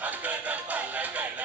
அக்கட பலகட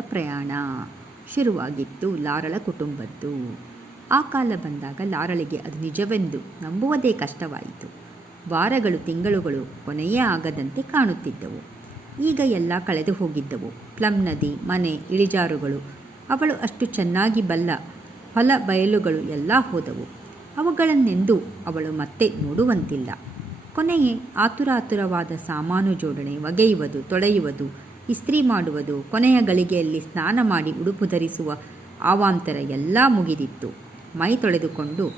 ಪ್ರಯಾಣ ಶುರುವಾಗಿತ್ತು ಲಾರಳ ಕುಟುಂಬದ್ದು. ಆ ಕಾಲ ಬಂದಾಗ ಲಾರಳಿಗೆ ಅದು ನಿಜವೆಂದು ನಂಬುವುದೇ ಕಷ್ಟವಾಯಿತು. ವಾರಗಳು, ತಿಂಗಳುಗಳು ಕೊನೆಯೇ ಆಗದಂತೆ ಕಾಣುತ್ತಿದ್ದವು. ಈಗ ಎಲ್ಲ ಕಳೆದು ಹೋಗಿದ್ದವು. ಪ್ಲಮ್ ನದಿ, ಮನೆ, ಇಳಿಜಾರುಗಳು, ಅವಳು ಅಷ್ಟು ಚೆನ್ನಾಗಿ ಬಲ್ಲ ಹೊಲ ಬಯಲುಗಳು ಎಲ್ಲ ಹೋದವು. ಅವುಗಳನ್ನೆಂದು ಅವಳು ಮತ್ತೆ ನೋಡುವಂತಿಲ್ಲ. ಕೊನೆಯೇ ಆತುರಾತುರವಾದ ಸಾಮಾನು ಜೋಡಣೆ, ಒಗೆಯುವುದು, ತೊಳೆಯುವುದು ಇಸ್ತ್ರಿ ಮಾಡುವುದು. ಕೊನೆಯ ಗಳಿಗೆಯಲ್ಲಿ ಸ್ನಾನ ಮಾಡಿ ಉಡುಪು ಧರಿಸುವ ಆವಾಂತರ ಎಲ್ಲ ಮುಗಿದಿತ್ತು. ಮೈ ತೊಳೆದುಕೊಂಡು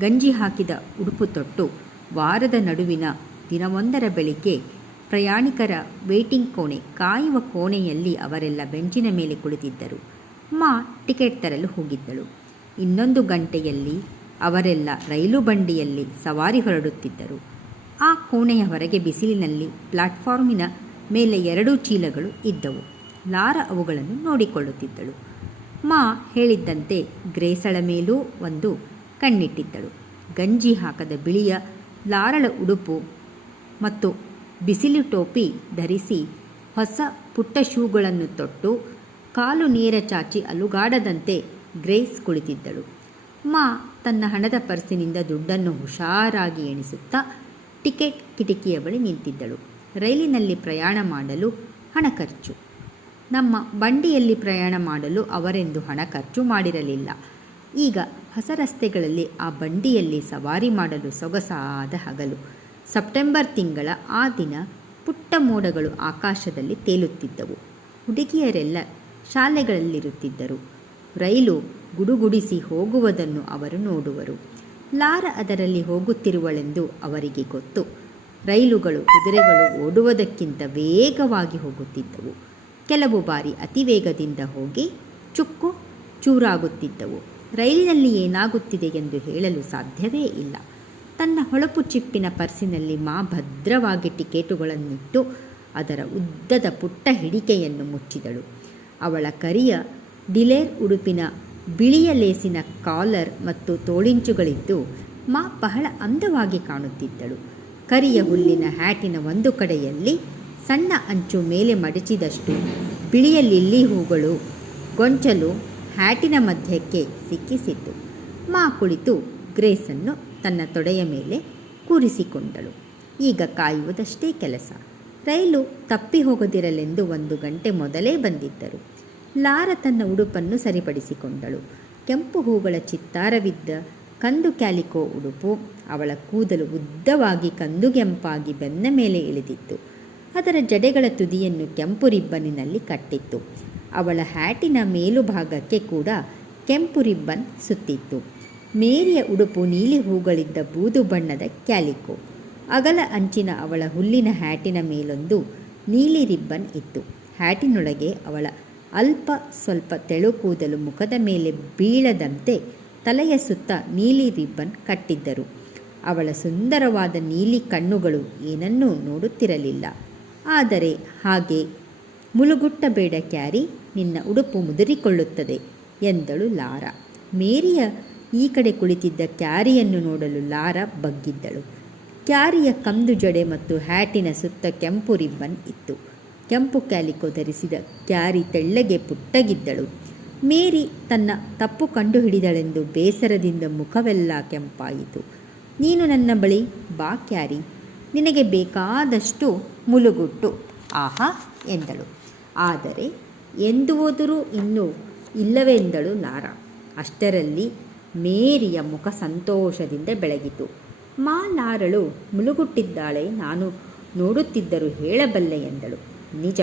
ಗಂಜಿ ಹಾಕಿದ ಉಡುಪು ತೊಟ್ಟು ವಾರದ ನಡುವಿನ ದಿನವೊಂದರ ಬೆಳಿಗ್ಗೆ ಪ್ರಯಾಣಿಕರ ವೇಟಿಂಗ್ ಕೋಣೆ ಕಾಯುವ ಕೋಣೆಯಲ್ಲಿ ಅವರೆಲ್ಲ ಬೆಂಚಿನ ಮೇಲೆ ಕುಳಿತಿದ್ದರು. ಮಾ ಟಿಕೆಟ್ ತರಲು ಹೋಗಿದ್ದಳು. ಇನ್ನೊಂದು ಗಂಟೆಯಲ್ಲಿ ಅವರೆಲ್ಲ ರೈಲು ಬಂಡಿಯಲ್ಲಿ ಸವಾರಿ ಹೊರಡುತ್ತಿದ್ದರು. ಆ ಕೋಣೆಯ ಹೊರಗೆ ಬಿಸಿಲಿನಲ್ಲಿ ಪ್ಲಾಟ್ಫಾರ್ಮಿನ ಮೇಲೆ ಎರಡೂ ಚೀಲಗಳು ಇದ್ದವು. ಲಾರ ಅವುಗಳನ್ನು ನೋಡಿಕೊಳ್ಳುತ್ತಿದ್ದಳು. ಮಾ ಹೇಳಿದ್ದಂತೆ ಗ್ರೇಸಳ ಮೇಲೂ ಒಂದು ಕಣ್ಣಿಟ್ಟಿದ್ದಳು. ಗಂಜಿ ಹಾಕದ ಬಿಳಿಯ ಲಾರಳ ಉಡುಪು ಮತ್ತು ಬಿಸಿಲು ಟೋಪಿ ಧರಿಸಿ ಹೊಸ ಪುಟ್ಟ ಶೂಗಳನ್ನು ತೊಟ್ಟು ಕಾಲು ನೀರ ಚಾಚಿ ಅಲುಗಾಡದಂತೆ ಗ್ರೇಸ್ ಕುಳಿತಿದ್ದಳು. ಮಾ ತನ್ನ ಹಣದ ಪರ್ಸಿನಿಂದ ದುಡ್ಡನ್ನು ಹುಷಾರಾಗಿ ಎಣಿಸುತ್ತಾ ಟಿಕೆಟ್ ಕಿಟಕಿಯ ಬಳಿ ನಿಂತಿದ್ದಳು. ರೈಲಿನಲ್ಲಿ ಪ್ರಯಾಣ ಮಾಡಲು ಹಣ ಖರ್ಚು. ನಮ್ಮ ಬಂಡಿಯಲ್ಲಿ ಪ್ರಯಾಣ ಮಾಡಲು ಅವರೆಂದು ಹಣ ಖರ್ಚು ಮಾಡಿರಲಿಲ್ಲ. ಈಗ ಹೊಸ ರಸ್ತೆಗಳಲ್ಲಿ ಆ ಬಂಡಿಯಲ್ಲಿ ಸವಾರಿ ಮಾಡಲು ಸೊಗಸಾದ ಹಗಲು. ಸೆಪ್ಟೆಂಬರ್ ತಿಂಗಳ ಆ ದಿನ ಪುಟ್ಟ ಮೋಡಗಳು ಆಕಾಶದಲ್ಲಿ ತೇಲುತ್ತಿದ್ದವು. ಹುಡುಗಿಯರೆಲ್ಲ ಶಾಲೆಗಳಲ್ಲಿರುತ್ತಿದ್ದರು. ರೈಲು ಗುಡುಗುಡಿಸಿ ಹೋಗುವುದನ್ನು ಅವರು ನೋಡುವರು. ಲಾರ ಅದರಲ್ಲಿ ಹೋಗುತ್ತಿರುವಳೆಂದು ಅವರಿಗೆ ಗೊತ್ತು. ರೈಲುಗಳು, ಕುದುರೆಗಳು ಓಡುವುದಕ್ಕಿಂತ ವೇಗವಾಗಿ ಹೋಗುತ್ತಿದ್ದವು. ಕೆಲವು ಬಾರಿ ಅತಿ ವೇಗದಿಂದ ಹೋಗಿ ಚುಕ್ಕು ಚೂರಾಗುತ್ತಿದ್ದವು. ರೈಲಿನಲ್ಲಿ ಏನಾಗುತ್ತಿದೆ ಎಂದು ಹೇಳಲು ಸಾಧ್ಯವೇ ಇಲ್ಲ. ತನ್ನ ಹೊಳಪು ಚಿಪ್ಪಿನ ಪರ್ಸಿನಲ್ಲಿ ಮಾ ಭದ್ರವಾಗಿ ಟಿಕೆಟುಗಳನ್ನಿಟ್ಟು ಅದರ ಉದ್ದದ ಪುಟ್ಟ ಹಿಡಿಕೆಯನ್ನು ಮುಚ್ಚಿದಳು. ಅವಳ ಕರಿಯ ಡಿಲೇರ್ ಉಡುಪಿನ ಬಿಳಿಯ ಲೇಸಿನ ಕಾಲರ್ ಮತ್ತು ತೋಳಿಂಚುಗಳಿದ್ದು ಮಾ ಬಹಳ ಅಂದವಾಗಿ ಕಾಣುತ್ತಿದ್ದಳು. ಕರಿಯ ಹುಲ್ಲಿನ ಹ್ಯಾಟಿನ ಒಂದು ಕಡೆಯಲ್ಲಿ ಸಣ್ಣ ಅಂಚು ಮೇಲೆ ಮಡಚಿದಷ್ಟು ಬಿಳಿಯ ಲಿಲ್ಲಿ ಹೂಗಳು ಗೊಂಚಲು ಹ್ಯಾಟಿನ ಮಧ್ಯಕ್ಕೆ ಸಿಕ್ಕಿಸಿತ್ತು. ಮಾ ಕುಳಿತು ಗ್ರೇಸನ್ನು ತನ್ನ ತೊಡೆಯ ಮೇಲೆ ಕೂರಿಸಿಕೊಂಡಳು. ಈಗ ಕಾಯುವುದಷ್ಟೇ ಕೆಲಸ. ರೈಲು ತಪ್ಪಿ ಹೋಗದಿರಲೆಂದು ಒಂದು ಗಂಟೆ ಮೊದಲೇ ಬಂದಿದ್ದರು. ಲಾರ ತನ್ನ ಉಡುಪನ್ನು ಸರಿಪಡಿಸಿಕೊಂಡಳು. ಕೆಂಪು ಹೂಗಳ ಚಿತ್ತಾರವಿದ್ದ ಕಂದು ಕ್ಯಾಲಿಕೋ ಉಡುಪು. ಅವಳ ಕೂದಲು ಉದ್ದವಾಗಿ ಕಂದುಗೆಂಪಾಗಿ ಬೆನ್ನ ಮೇಲೆ ಇಳಿದಿತ್ತು. ಅದರ ಜಡೆಗಳ ತುದಿಯನ್ನು ಕೆಂಪು ರಿಬ್ಬನ್ನಿನಲ್ಲಿ ಕಟ್ಟಿತ್ತು. ಅವಳ ಹ್ಯಾಟಿನ ಮೇಲುಭಾಗಕ್ಕೆ ಕೂಡ ಕೆಂಪು ರಿಬ್ಬನ್ ಸುತ್ತಿತ್ತು. ಮೇರಿಯ ಉಡುಪು ನೀಲಿ ಹೂಗಳಿದ್ದ ಬೂದು ಬಣ್ಣದ ಕ್ಯಾಲಿಕೋ. ಅಗಲ ಅಂಚಿನ ಅವಳ ಹುಲ್ಲಿನ ಹ್ಯಾಟಿನ ಮೇಲೊಂದು ನೀಲಿ ರಿಬ್ಬನ್ ಇತ್ತು. ಹ್ಯಾಟಿನೊಳಗೆ ಅವಳ ಅಲ್ಪ ಸ್ವಲ್ಪ ತೆಳು ಕೂದಲು ಮುಖದ ಮೇಲೆ ಬೀಳದಂತೆ ತಲೆಯ ಸುತ್ತ ನೀಲಿ ರಿಬ್ಬನ್ ಕಟ್ಟಿದ್ದರು. ಅವಳ ಸುಂದರವಾದ ನೀಲಿ ಕಣ್ಣುಗಳು ಏನನ್ನೂ ನೋಡುತ್ತಿರಲಿಲ್ಲ. ಆದರೆ ಹಾಗೆ ಮುಳುಗುಟ್ಟಬೇಡ ಕ್ಯಾರಿ, ನಿನ್ನ ಉಡುಪು ಮುದುರಿಕೊಳ್ಳುತ್ತದೆ ಎಂದಳು ಲಾರ. ಮೇರಿಯ ಈ ಕಡೆ ಕುಳಿತಿದ್ದ ಕ್ಯಾರಿಯನ್ನು ನೋಡಲು ಲಾರ ಬಗ್ಗಿದ್ದಳು. ಕ್ಯಾರಿಯ ಕಂದು ಜಡೆ ಮತ್ತು ಹ್ಯಾಟಿನ ಸುತ್ತ ಕೆಂಪು ರಿಬ್ಬನ್ ಇತ್ತು. ಕೆಂಪು ಕ್ಯಾಲಿಕೋ ಧರಿಸಿದ ಕ್ಯಾರಿ ತೆಳ್ಳಗೆ ಪುಟ್ಟಗಿದ್ದಳು. ಮೇರಿ ತನ್ನ ತಪ್ಪು ಕಂಡುಹಿಡಿದಳೆಂದು ಬೇಸರದಿಂದ ಮುಖವೆಲ್ಲ ಕೆಂಪಾಯಿತು. ನೀನು ನನ್ನ ಬಳಿ ಬಾ ಕ್ಯಾರಿ. ನಿನಗೆ ಬೇಕಾದಷ್ಟು ಮುಲುಗುಟ್ಟು. ಆಹಾ ಎಂದಳು. ಆದರೆ ಎಂದು ಹೋದರೂ ಇನ್ನೂ ಇಲ್ಲವೆಂದಳು ನಾರ. ಅಷ್ಟರಲ್ಲಿ ಮೇರಿಯ ಮುಖ ಸಂತೋಷದಿಂದ ಬೆಳಗಿತು. ಮಾ ಲಾರಳು ಮುಲುಗುಟ್ಟಿದ್ದಾಳೆ, ನಾನು ನೋಡುತ್ತಿದ್ದರೂ ಹೇಳಬಲ್ಲೆ ಎಂದಳು. ನಿಜ,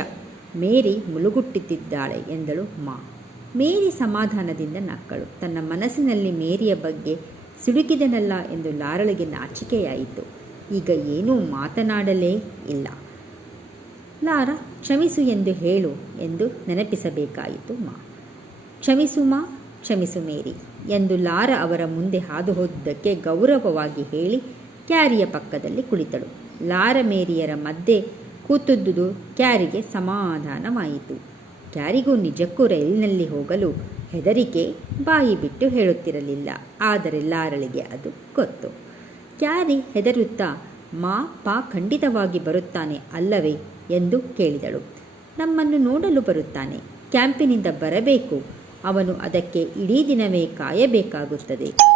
ಮೇರಿ ಮುಲುಗುಟ್ಟಿದ್ದಾಳೆ ಎಂದಳು ಮಾ. ಮೇರಿ ಸಮಾಧಾನದಿಂದ ನಕ್ಕಳು. ತನ್ನ ಮನಸ್ಸಿನಲ್ಲಿ ಮೇರಿಯ ಬಗ್ಗೆ ಸಿಡುಕಿದನಲ್ಲ ಎಂದು ಲಾರಳಿಗೆ ನಾಚಿಕೆಯಾಯಿತು. ಈಗ ಏನೂ ಮಾತನಾಡಲೇ ಇಲ್ಲ. ಲಾರ, ಕ್ಷಮಿಸು ಎಂದು ಹೇಳು ಎಂದು ನೆನಪಿಸಬೇಕಾಯಿತು ಮಾ. ಕ್ಷಮಿಸು ಮಾ, ಕ್ಷಮಿಸು ಮೇರಿ ಎಂದು ಲಾರ ಅವರ ಮುಂದೆ ಹಾದು ಹೋದುದಕ್ಕೆ ಗೌರವವಾಗಿ ಹೇಳಿ ಕ್ಯಾರಿಯ ಪಕ್ಕದಲ್ಲಿ ಕುಳಿತಳು. ಲಾರ ಮೇರಿಯರ ಮಧ್ಯೆ ಕೂತುದುದು ಕ್ಯಾರಿಗೆ ಸಮಾಧಾನವಾಯಿತು. ಕ್ಯಾರಿಗೂ ನಿಜಕ್ಕೂ ರೈಲಿನಲ್ಲಿ ಹೋಗಲು ಹೆದರಿಕೆ ಬಾಯಿ ಬಿಟ್ಟು ಹೇಳುತ್ತಿರಲಿಲ್ಲ. ಆದರೆ ಲಾರಳಿಗೆ ಅದು ಗೊತ್ತು. ಕ್ಯಾರಿ ಹೆದರುತ್ತಾ ಮಾ ಪಾ ಖಂಡಿತವಾಗಿ ಬರುತ್ತಾನೆ ಅಲ್ಲವೇ ಎಂದು ಕೇಳಿದಳು. ನಮ್ಮನ್ನು ನೋಡಲು ಬರುತ್ತಾನೆ. ಕ್ಯಾಂಪಿನಿಂದ ಬರಬೇಕು. ಅವನು ಅದಕ್ಕೆ ಇಡೀ ದಿನವೇ ಕಾಯಬೇಕಾಗುತ್ತದೆ.